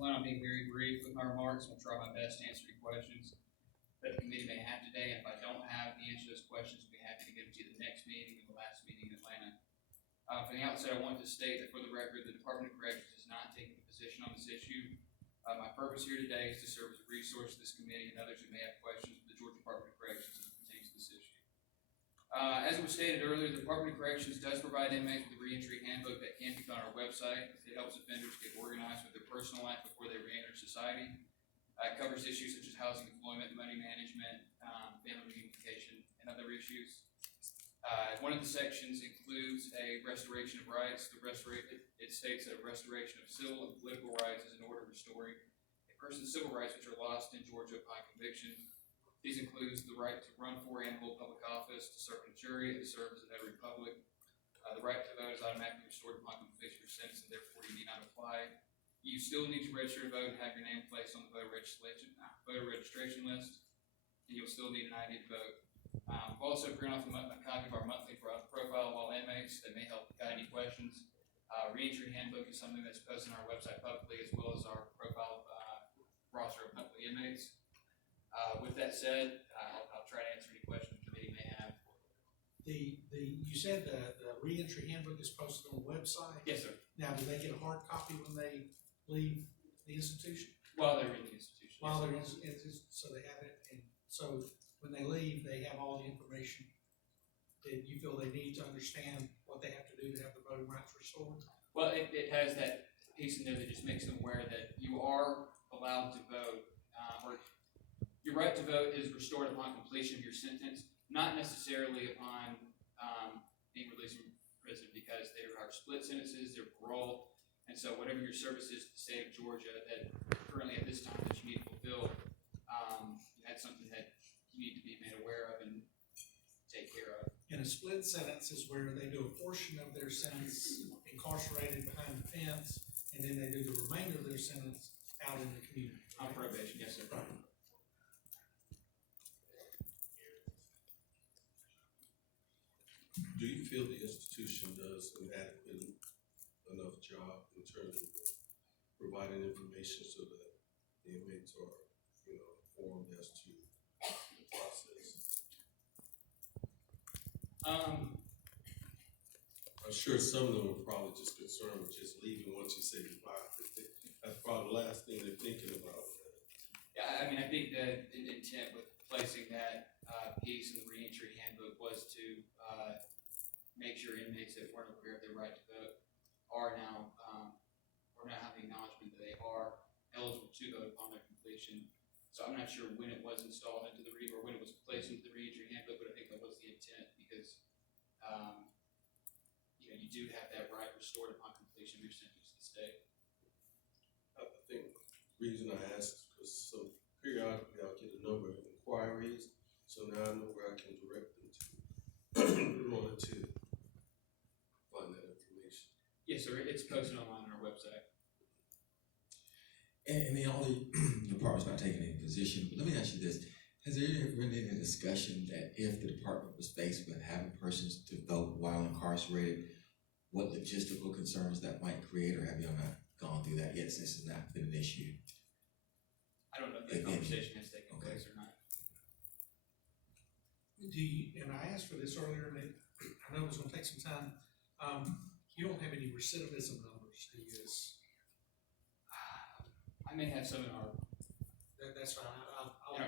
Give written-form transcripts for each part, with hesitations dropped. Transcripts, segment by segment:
plan on being very brief with my remarks. I'll try my best to answer any questions that the committee may have today. And if I don't have the answer to those questions, I'll be happy to give it to you at the next meeting or the last meeting in Atlanta. From the outset, I want to state that for the record, the Department of Corrections is not taking a position on this issue. My purpose here today is to serve as a resource to this committee and others who may have questions with the Georgia Department of Corrections as it pertains to this issue. As it was stated earlier, the Department of Corrections does provide inmates with a reentry handbook that can be found on our website. It helps offenders get organized with their personal life before they reenter society. It covers issues such as housing, employment, money management, family reunification, and other issues. One of the sections includes a restoration of rights. It states that a restoration of civil and political rights is in order of restoring a person's civil rights which are lost in Georgia upon conviction. These includes the right to run for and hold public office, to serve in a jury, and to serve as a notary public. The right to vote is automatically restored upon completion of your sentence, and therefore you need not apply. You still need to register to vote and have your name placed on the voter registration list, and you'll still need an ID to vote. We'll also print off a copy of our monthly profile of all inmates that may help guide any questions. Reentry handbook is something that's posted on our website publicly, as well as our profile roster of monthly inmates. With that said, I'll try to answer any questions the committee may have. You said the reentry handbook is posted on the website? Yes, sir. Now, do they get a hard copy when they leave the institution? While they're in the institution. While they're yes, in, so they have it, and so when they leave, they have all the information that you feel they need to understand what they have to do to have the voting rights restored? Well, it has that piece in there that just makes them aware that you are allowed to vote, or your right to vote is restored upon completion of your sentence, not necessarily upon being released from prison, because there are split sentences, they're parole, and so whatever your service is to the state of Georgia that currently at this time that you need to fulfill, that's something that you need to be made aware of and take care of. And a split sentence is where they do a portion of their sentence incarcerated behind the fence, and then they do the remainder of their sentence out in the community. On probation, yes, sir. Right. Do you feel the institution does an adequate enough job in terms of providing information so that the inmates are, informed as to the process? I'm sure some of them are probably just concerned with just leaving once you say goodbye. That's probably the last thing they're thinking about. Yeah, I mean, I think that the intent with placing that piece in the reentry handbook was to make sure inmates that weren't aware of their right to vote are now have the acknowledgement that they are eligible to vote upon their completion. So I'm not sure when it was installed into the or when it was placed into the reentry handbook, but I think that was the intent because you do have that right restored upon completion of your sentence to the state. I think the reason I asked is because periodically I'll get a number of inquiries, so now I know where I can direct them to in order to find that information. Yes, sir. It's posted online on our website. And the only department's not taking any position, but let me ask you this. Has there ever been any discussion that if the department was faced with having persons to vote while incarcerated, what logistical concerns that might create, or have you not gone through that yet since it's not been an issue? I don't know if the conversation has taken place or not. And I asked for this earlier, and I know it's gonna take some time. You don't have any recidivism numbers, do you? I may have some in our That's fine.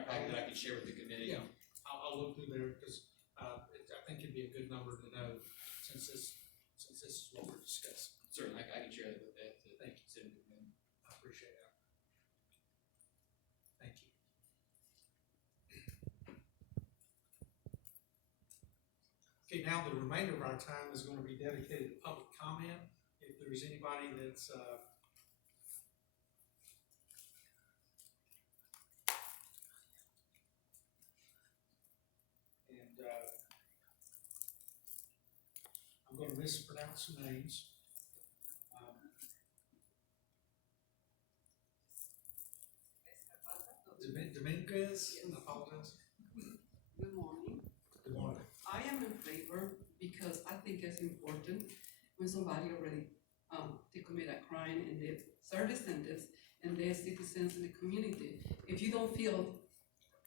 packet that I can share with the committee. Yeah, I'll look through there because I think it'd be a good number to know since this is what we're discussing. Certainly, I can share that with that. Thank you. Send it to them. I appreciate that. Thank you. Okay, now the remainder of our time is going to be dedicated to public comment. If there's anybody that's I'm going to mispronounce some names. Dominguez, I apologize. Good morning. Good morning. I am in favor because I think it's important when somebody already they commit a crime and they serve a sentence and and they're citizens in the community. If you don't feel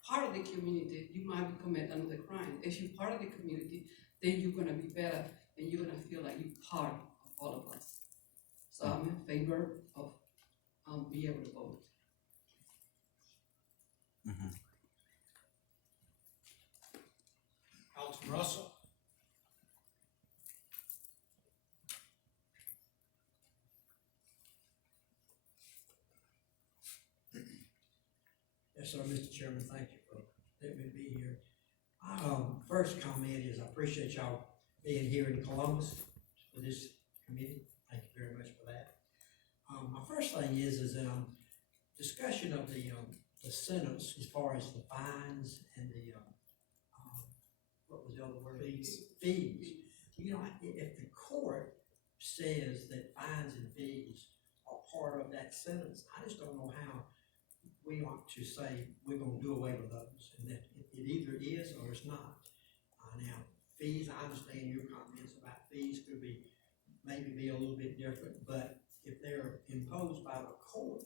part of the community, you might commit another crime. If you're part of the community, then you're gonna be better, and you're gonna feel like you're part of all of us. So I'm in favor of, being able to vote. Alton Russell. Yes, sir, Mr. Chairman, thank you for letting me be here. First comment is I appreciate y'all being here in Columbus for this committee. Thank you very much for that. My first thing is discussion of the sentence as far as the fines and the, what was the other word? Fees. You know, if the court says that fines and fees are part of that sentence, I just don't know how we ought to say we're gonna do away with those, and that it either is or it's not. Now, fees, I understand your comments about fees could be, maybe be a little bit different, but if they're imposed by the court,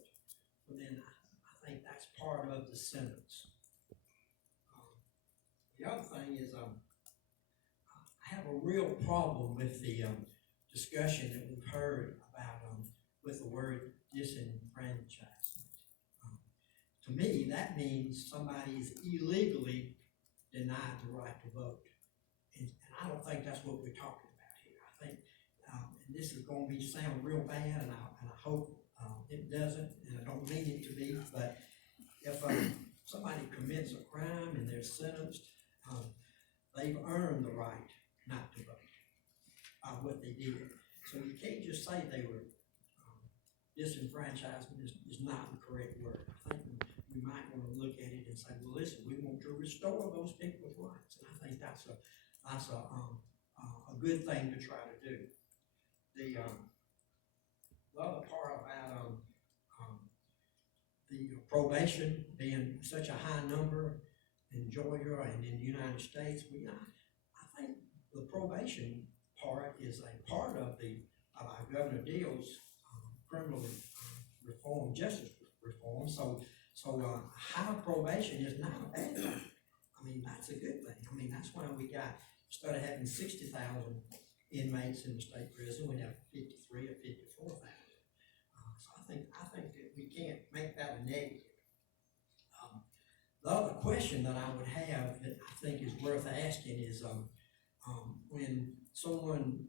well then I think that's part of the sentence. The other thing is, I have a real problem with the discussion that we've heard about with the word disenfranchisement. To me, that means somebody is illegally denied the right to vote. And I don't think that's what we're talking about here. I think, and this is gonna sound real bad, and I hope it doesn't, and I don't mean it to be, but if somebody commits a crime and they're sentenced, they've earned the right not to vote, what they did. So you can't just say they were, disenfranchisement is not the correct word. I think we might want to look at it and say, well, listen, we want to restore those people's rights, and I think that's a good thing to try to do. The other part about the probation being such a high number in Georgia and in the United States, I think the probation part is a part of our Governor Deal's criminal reform, justice reform. So high probation is not a bad thing. I mean, that's a good thing. I mean, that's why we instead of having 60,000 inmates in the state prison, we have 53 or 54,000. So I think that we can't make that a negative. The other question that I would have that I think is worth asking is when someone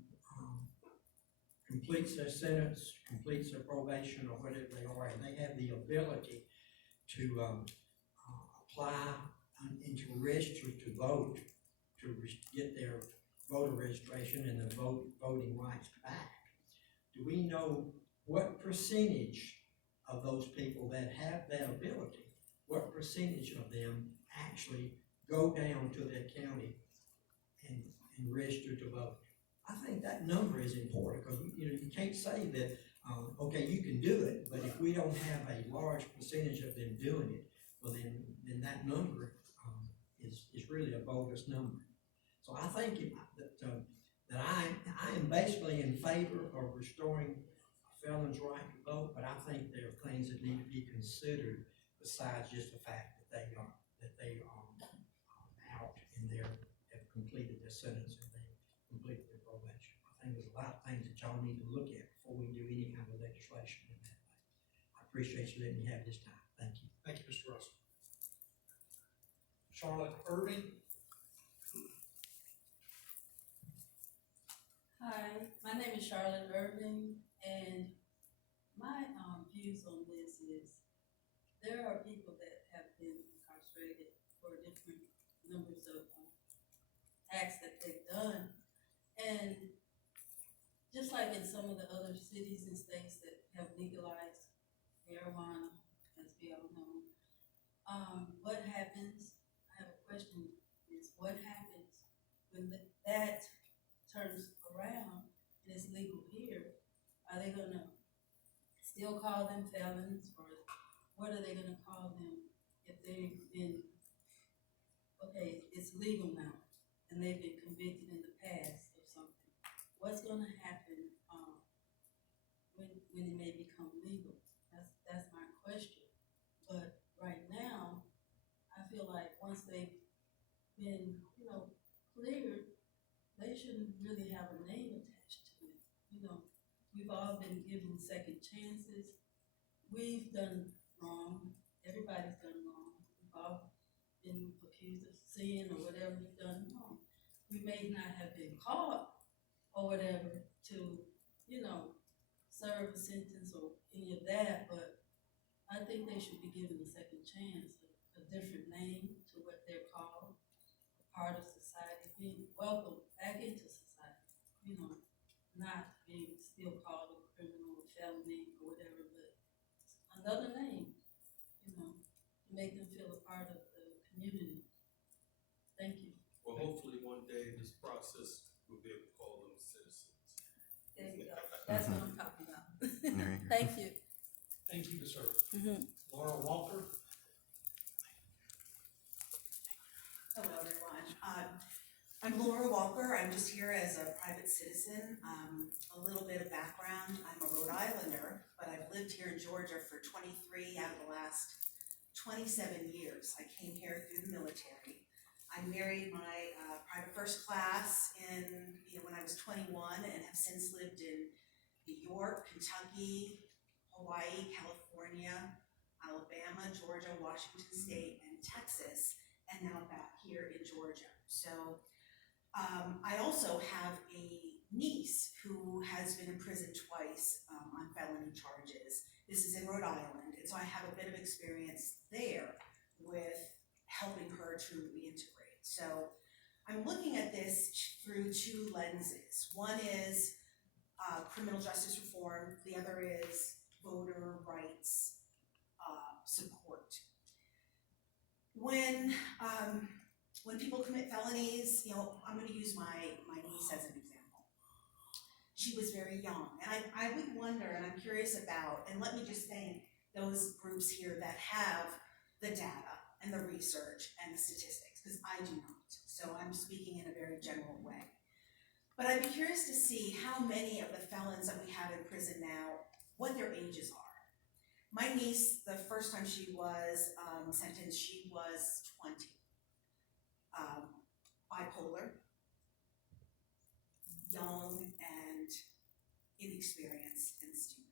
completes their sentence, completes their probation or whatever they are, and they have the ability to apply and to register to vote, to get their voter registration and their voting rights back. Do we know what percentage of those people that have that ability, what percentage of them actually go down to that county and register to vote? I think that number is important because you can't say that okay, you can do it, but if we don't have a large percentage of them doing it, well then that number is really a bogus number. So I think that I am basically in favor of restoring a felon's right to vote, but I think there are things that need to be considered besides just the fact that they are out and have completed their sentence and they completed their probation. I think there's a lot of things that y'all need to look at before we do any kind of legislation in that way. I appreciate you letting me have this time. Thank you. Thank you, Mr. Russell. Charlotte Irving. Hi, my name is Charlotte Irving, and my views on this is there are people that have been incarcerated for different numbers of acts that they've done, and just like in some of the other cities and states that have legalized marijuana, as we all know, what happens, I have a question, is what happens when that turns around and it's legal here? Are they gonna still call them felons, or what are they gonna call them if they've been, okay, it's legal now, and they've been convicted in the past of something? What's gonna happen when it may become legal? That's my question. been, cleared, they shouldn't really have a name attached to it. We've all been given second chances. We've done wrong. Everybody's done wrong. We've all been accused of sin or whatever we've done wrong. We may not have been caught or whatever to, serve a sentence or any of that, but I think they should be given a second chance, a different name to what they're called, a part of society, being welcomed back into society, not being still called a criminal, felony, or whatever, but another name, to make them feel a part of the community. Thank you. Well, hopefully one day this process will be able to call them citizens. There you go. That's what I'm talking about. Thank you. Thank you, Ms. Irving. Mm-hmm. Laura Walker. Hello, everyone. I'm Laura Walker. I'm just here as a private citizen. A little bit of background. I'm a Rhode Islander, but I've lived here in Georgia for 23 out of the last 27 years. I came here through the military. I married my private first class when I was 21 and have since lived in New York, Kentucky, Hawaii, California, Alabama, Georgia, Washington State, and Texas, and now back here in Georgia. So I also have a niece who has been in prison twice on felony charges. This is in Rhode Island, and so I have a bit of experience there with helping her to reintegrate. So I'm looking at this through two lenses. One is criminal justice reform, the other is voter rights support. When people commit felonies, I'm going to use my niece as an example. She was very young, and I would wonder, and I'm curious about, and let me just thank those groups here that have the data and the research and the statistics, because I do not. So I'm speaking in a very general way. But I'd be curious to see how many of the felons that we have in prison now, what their ages are. My niece, the first time she was sentenced, she was 20. Bipolar, young and inexperienced and stupid.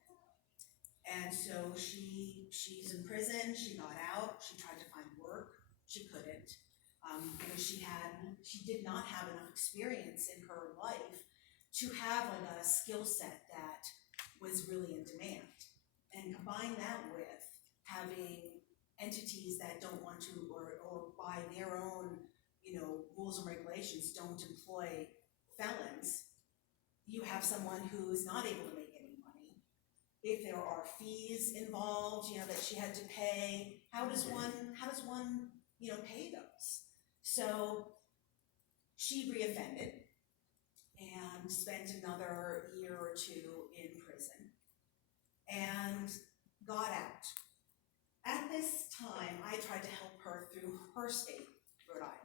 And so she's in prison, she got out, she tried to find work, she couldn't. She did not have enough experience in her life to have a skill set that was really in demand. And combine that with having entities that don't want to, or by their own, rules and regulations don't employ felons, you have someone who is not able to make any money. If there are fees involved, that she had to pay, how does one pay those? So she reoffended and spent another year or two in prison and got out. At this time, I tried to help her through her state, Rhode Island,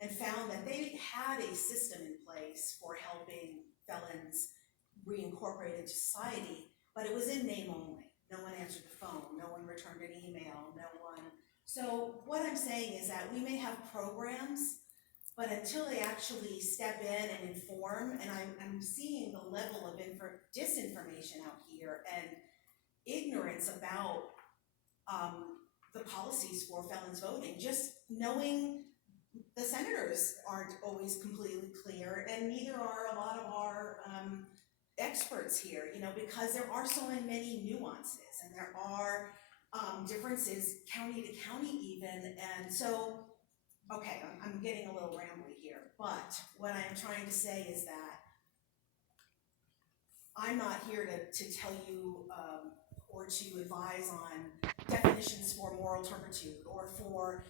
and found that they had a system in place for helping felons reincorporate into society, but it was in name only. No one answered the phone, no one returned an email, no one. So what I'm saying is that we may have programs, but until they actually step in and inform, and I'm seeing the level of disinformation out here and ignorance about the policies for felons voting. Just knowing the senators aren't always completely clear, and neither are a lot of our experts here, because there are so many nuances, and there are differences county to county even, and so, okay, I'm getting a little rambly here, but what I'm trying to say is that I'm not here to tell you or to advise on definitions for moral turpitude or for,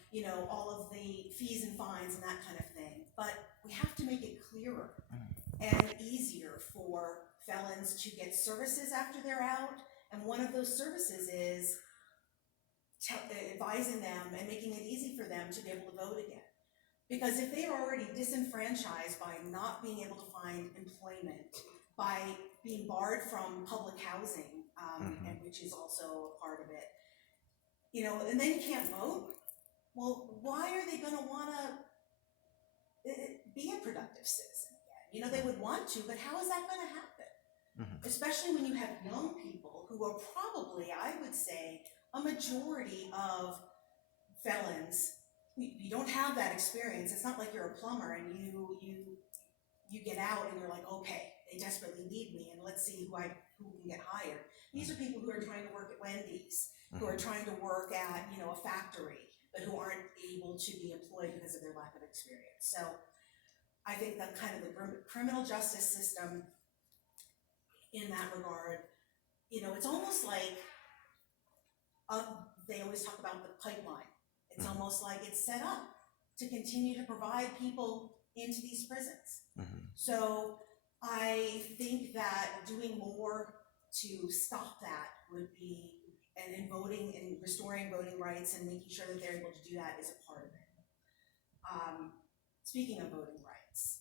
all of the fees and fines and that kind of thing, but we have to make it clearer and easier for felons to get services after they're out, and one of those services is advising them and making it easy for them to be able to vote again. Because if they are already disenfranchised by not being able to find employment, by being barred from public housing, and which is also a part of it, and then you can't vote, well, why are they gonna wanna be a productive citizen again. You know, they would want to, but how is that gonna happen? Especially when you have young people who are probably, I would say, a majority of felons. You don't have that experience. It's not like you're a plumber and you get out and you're like, okay, they desperately need me, and let's see who can get hired. These are people who are trying to work at Wendy's, who are trying to work at, you know, a factory, but who aren't able to be employed because of their lack of experience. So I think that kind of the criminal justice system in that regard, you know, it's almost like they always talk about the pipeline. It's almost like it's set up to continue to provide people into these prisons. So I think that doing more to stop that would be, and in voting and restoring voting rights and making sure that they're able to do that is a part of it. Speaking of voting rights,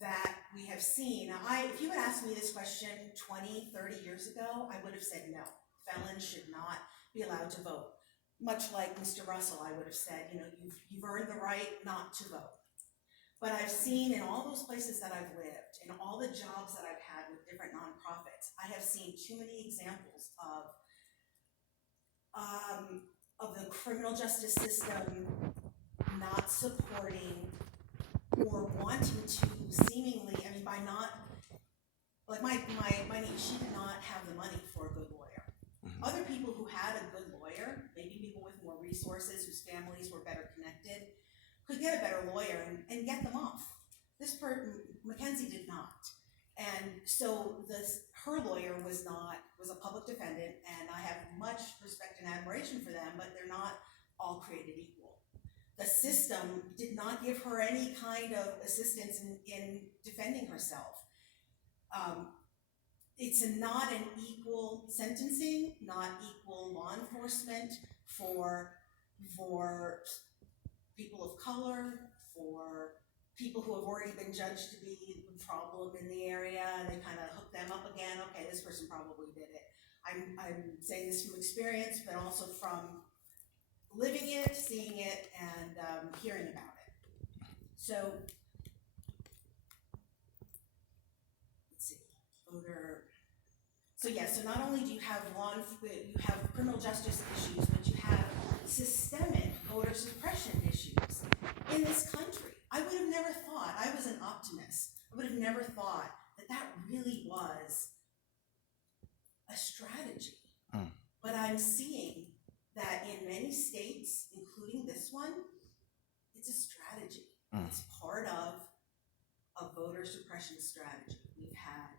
that we have seen, now if you had asked me this question 20, 30 years ago, I would have said no. Felons should not be allowed to vote. Much like Mr. Russell, I would have said, you know, you've earned the right not to vote. But I've seen in all those places that I've lived, in all the jobs that I've had with different nonprofits, I have seen too many examples of the criminal justice system not supporting or wanting to seemingly, I mean, by not, like my niece, she did not have the money for a good lawyer. Other people who had a good lawyer, maybe people with more resources, whose families were better connected, could get a better lawyer and get them off. This person, Mackenzie, did not. And so her lawyer was a public defendant, and I have much respect and admiration for them, but they're not all created equal. The system did not give her any kind of assistance in defending herself. It's not an equal sentencing, not equal law enforcement for people of color, for people who have already been judged to be a problem in the area, and they kind of hook them up again. Okay, this person probably did it. I'm saying this from experience, but also from living it, seeing it, and hearing about it. So, let's see, voter. So yeah, so not only do you have you have criminal justice issues, but you have systemic voter suppression issues in this country. I would have never thought, I was an optimist, I would have never thought that really was a strategy. But I'm seeing that in many states, including this one, it's a strategy. It's part of a voter suppression strategy. We've had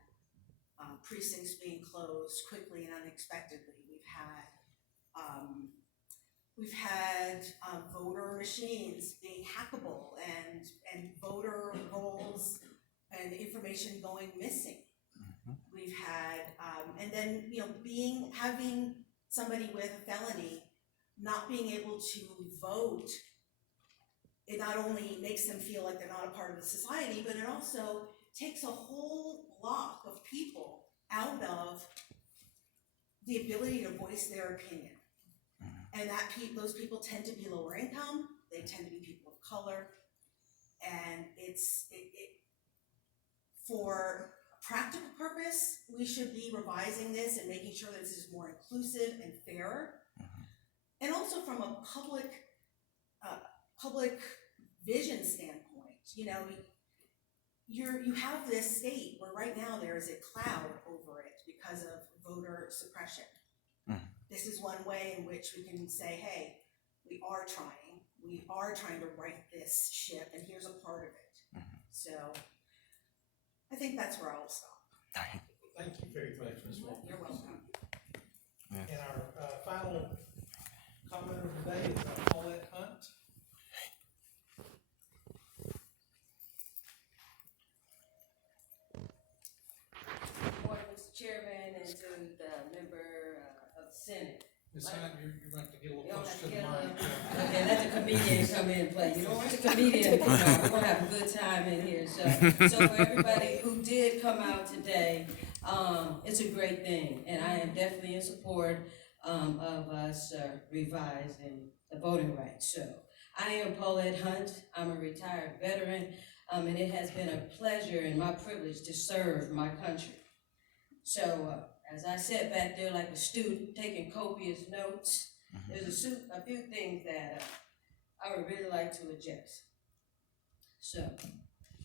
precincts being closed quickly and unexpectedly. We've had voter machines being hackable and voter rolls and information going missing. We've had, and then, you know, having somebody with a felony not being able to vote, it not only makes them feel like they're not a part of the society, but it also takes a whole block of people out of the ability to voice their opinion. And those people tend to be lower income, they tend to be people of color, and for a practical purpose, we should be revising this and making sure that this is more inclusive and fairer. And also from a public vision standpoint, you know, you have this state where right now there is a cloud over it because of voter suppression. This is one way in which we can say, hey, we are trying to right this ship, and here's a part of it. So I think that's where I'll stop. Thank you very much, Ms. Walker. You're welcome. And our final commenter of the day is Paulette Hunt. Good morning, Mr. Chairman, and to the member of the Senate. Ms. Hunt, you're going to get a little You don't closer have to to the get mic. Okay, let the comedian come in and play. You don't want the comedian to come out. We're gonna have a good time in here. So for everybody who did come out today, it's a great thing, and I am definitely in support of us revising the voting rights. So I am Paulette Hunt. I'm a retired veteran. and it has been a pleasure and my privilege to serve my country. So, as I sat back there like a student taking copious notes, there's a few things that I would really like to address. So,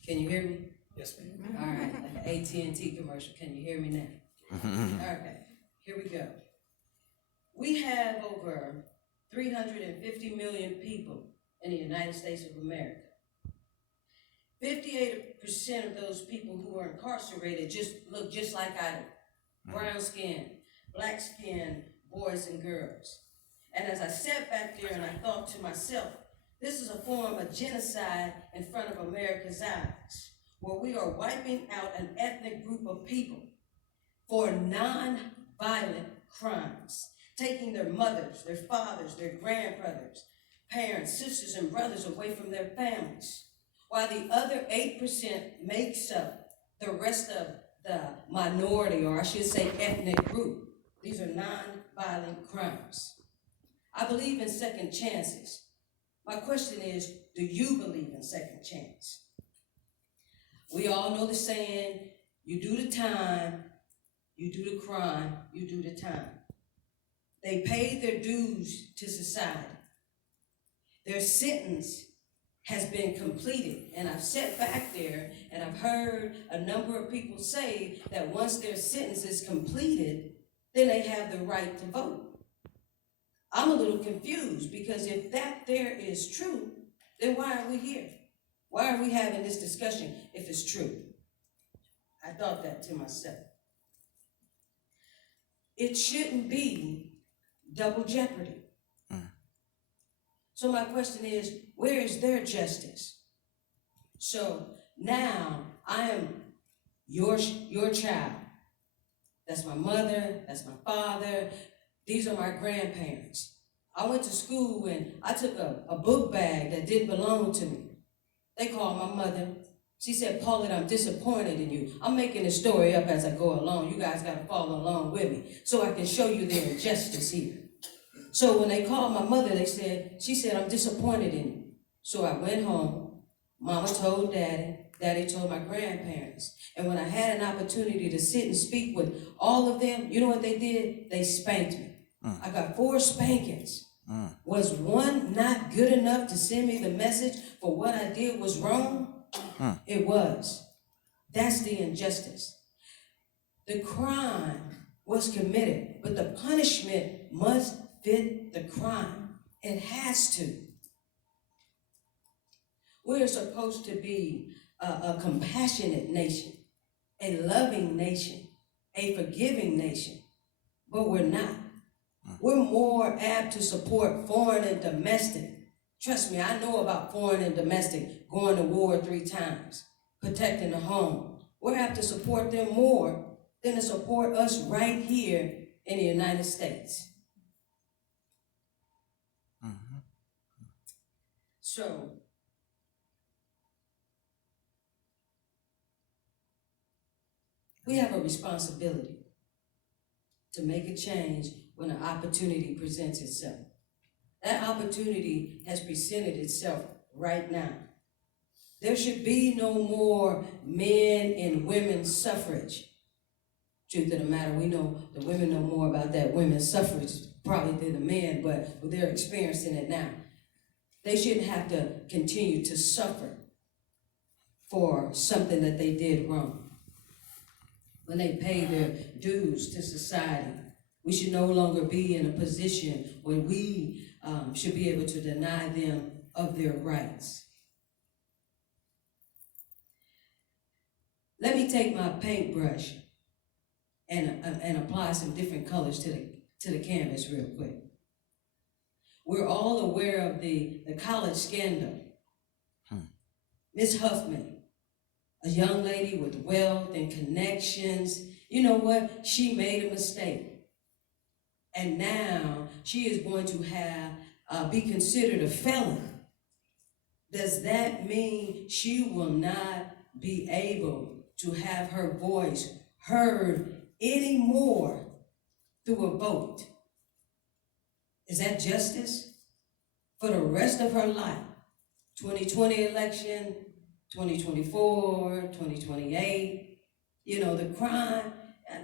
can you hear me? Yes, ma'am. All right, like an AT&T commercial, can you hear me now? Okay, here we go. We have over 350 million people in the United States of America. 58% of those people who are incarcerated look just like I do. Brown skin, black skin, boys and girls. And as I sat back there and I thought to myself, this is a form of genocide in front of America's eyes, where we are wiping out an ethnic group of people for non-violent crimes, taking their mothers, their fathers, their grandbrothers, parents, sisters, and brothers away from their families, while the other 8% makes up the rest of the minority, or I should say ethnic group. These are non-violent crimes. I believe in second chances. My question is, do you believe in second chance? We all know the saying, you do the time, you do the crime, you do the time. They paid their dues to society. Their sentence has been completed. And I've sat back there and I've heard a number of people say that once their sentence is completed, then they have the right to vote. I'm a little confused, because if that there is true, then why are we here? Why are we having this discussion if it's true? I thought that to myself. It shouldn't be double jeopardy. So my question is, where is their justice? So now I am your child. That's my mother, that's my father, these are my grandparents. I went to school and I took a book bag that didn't belong to me. They called my mother. She said, Paulette, I'm disappointed in you. I'm making the story up as I go along. You guys got to follow along with me so I can show you the injustice here. So when they called my mother, she said, I'm disappointed in you. So I went home. Mama told Daddy. Daddy told my grandparents. And when I had an opportunity to sit and speak with all of them, you know what they did? They spanked me. I got 4 spankings. Was one not good enough to send me the message for what I did was wrong? It was. That's the injustice. The crime was committed, but the punishment must fit the crime. It has to. We're supposed to be a compassionate nation, a loving nation, a forgiving nation, but we're not. We're more apt to support foreign and domestic. Trust me, I know about foreign and domestic, going to war 3 times, protecting the home. We're apt to support them more than to support us right here in the United States. So, we have a responsibility to make a change when an opportunity presents itself. That opportunity has presented itself right now. There should be no more men and women's suffrage. Truth of the matter, we know the women know more about that women's suffrage probably than the men, but they're experiencing it now. They shouldn't have to continue to suffer for something that they did wrong. When they pay their dues to society, we should no longer be in a position where we should be able to deny them of their rights. Let me take my paintbrush and apply some different colors to the canvas real quick. We're all aware of the college scandal. Miss Huffman, a young lady with wealth and connections, you know what? She made a mistake. And now she is going to be considered a felon. Does that mean she will not be able to have her voice heard anymore through a vote? Is that justice? For the rest of her life, 2020 election, 2024, 2028. You know, the crime,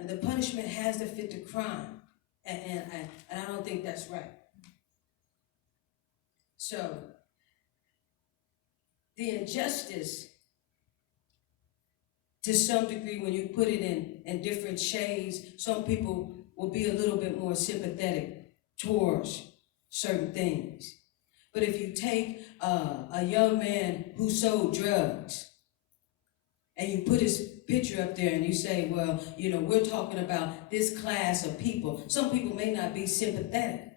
the punishment has to fit the crime. And I don't think that's right. So, the injustice, to some degree, when you put it in different shades, some people will be a little bit more sympathetic towards certain things. But if you take a young man who sold drugs and you put his picture up there and you say, well, you know, we're talking about this class of people. Some people may not be sympathetic,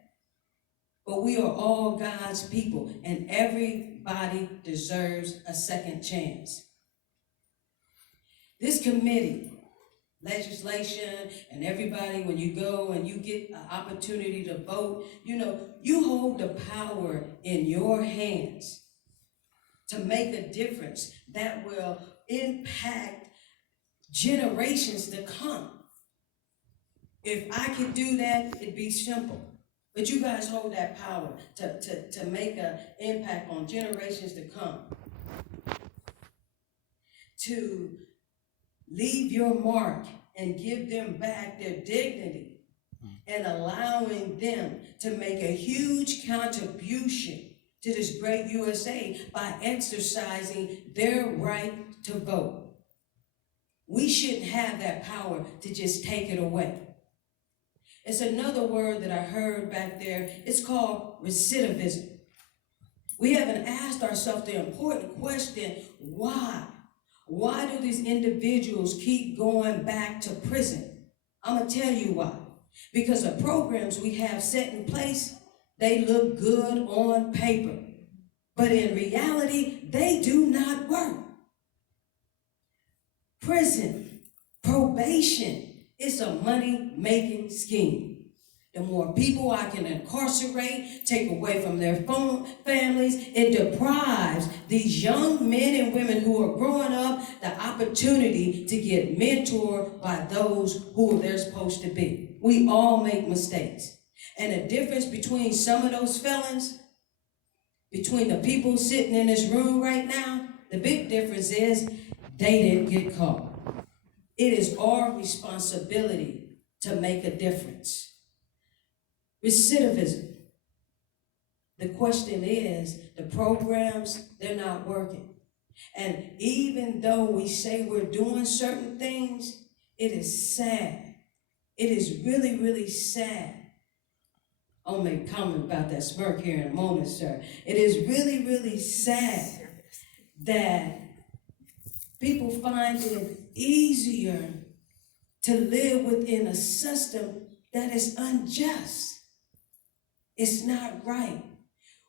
but we are all God's people, and everybody deserves a second chance. This committee, legislation, and everybody, when you go and you get an opportunity to vote, you know, you hold the power in your hands to make a difference that will impact generations to come. If I could do that, it'd be simple. But you guys hold that power to make an impact on generations to come. To leave your mark and give them back their dignity and allowing them to make a huge contribution to this great USA by exercising their right to vote. We shouldn't have that power to just take it away. It's another word that I heard back there. It's called recidivism. We haven't asked ourselves the important question, why? Why do these individuals keep going back to prison? I'm going to tell you why. Because the programs we have set in place, they look good on paper. But in reality, they do not work. Prison, probation, it's a money-making scheme. The more people I can incarcerate, take away from their families, it deprives these young men and women who are growing up the opportunity to get mentored by those who they're supposed to be. We all make mistakes. And the difference between some of those felons, between the people sitting in this room right now, the big difference is they didn't get caught. It is our responsibility to make a difference. Recidivism. The question is, the programs, they're not working. And even though we say we're doing certain things, it is sad. It is really, really sad. I'll make a comment about that smirk here in a moment, sir. It is really, really sad that people find it easier to live within a system that is unjust. It's not right.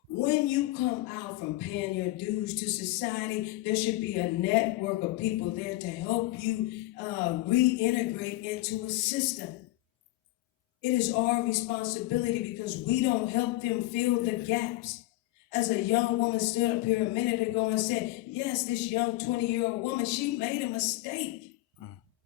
When you come out from paying your dues to society, there should be a network of people there to help you reintegrate into a system. It is our responsibility because we don't help them fill the gaps. As a young woman stood up here a minute ago and said, yes, this young 20-year-old woman, she made a mistake.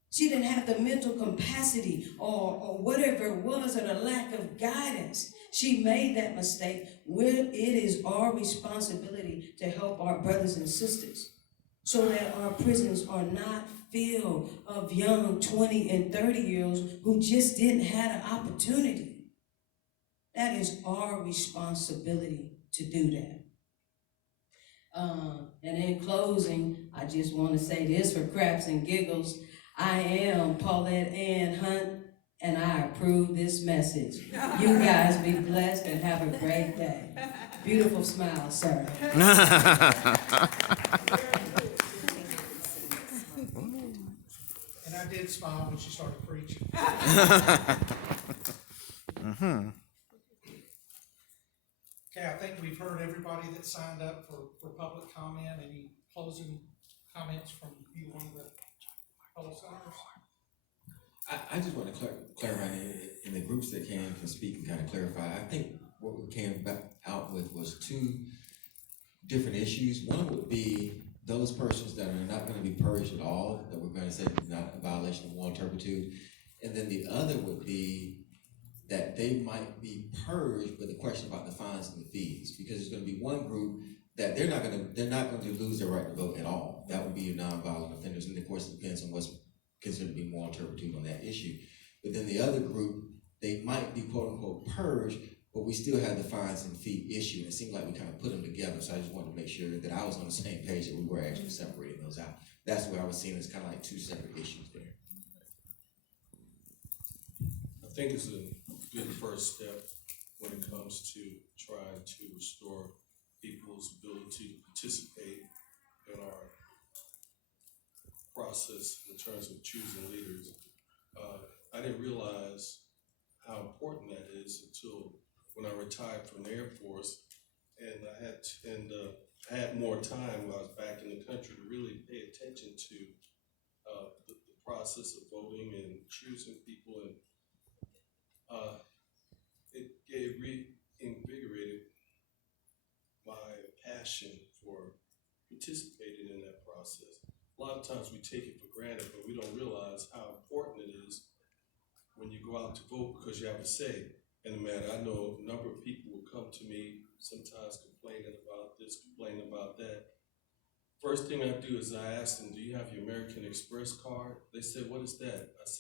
She didn't have the mental capacity or whatever it was, or the lack of guidance. She made that mistake. It is our responsibility to help our brothers and sisters so that our prisons are not filled of young 20 and 30-year-olds who just didn't have an opportunity. That is our responsibility to do that. And in closing, I just want to say this for craps and giggles. I am Paulette Ann Hunt, and I approve this message. You guys be blessed and have a great day. Beautiful smile, sir. And I did smile when she started preaching. Okay, I think we've heard everybody that signed up for public comment. Any closing comments from you on the fellow senators? I just want to clarify, in the groups that can speak and kind of clarify, I think what we came out with was two different issues. One would be those persons that are not going to be purged at all, that we're going to say is not a violation of moral turpitude. And then the other would be that they might be purged with a question about the fines and the fees, because there's going to be one group that they're not going to lose their right to vote at all. That would be your nonviolent offenders, and of course it depends on what's considered to be moral turpitude on that issue. But then the other group, they might be quote unquote purged, but we still have the fines and fee issue. And it seemed like we kind of put them together, so I just wanted to make sure that I was on the same page, that we were actually separating those out. That's where I was seeing it's kind of like two separate issues there. I think it's a good first step when it comes to trying to restore people's ability to participate in our process in terms of choosing leaders. I didn't realize how important that is until when I retired from the Air Force, and I had more time while I was back in the country to really pay attention to the process of voting and choosing people, and it reinvigorated my passion for participating in that process. A lot of times we take it for granted, but we don't realize how important it is when you go out to vote because you have a say in the matter. I know a number of people will come to me sometimes complaining about this, complaining about that. First thing I do is I ask them, do you have your American Express card? They said, what is that? I said,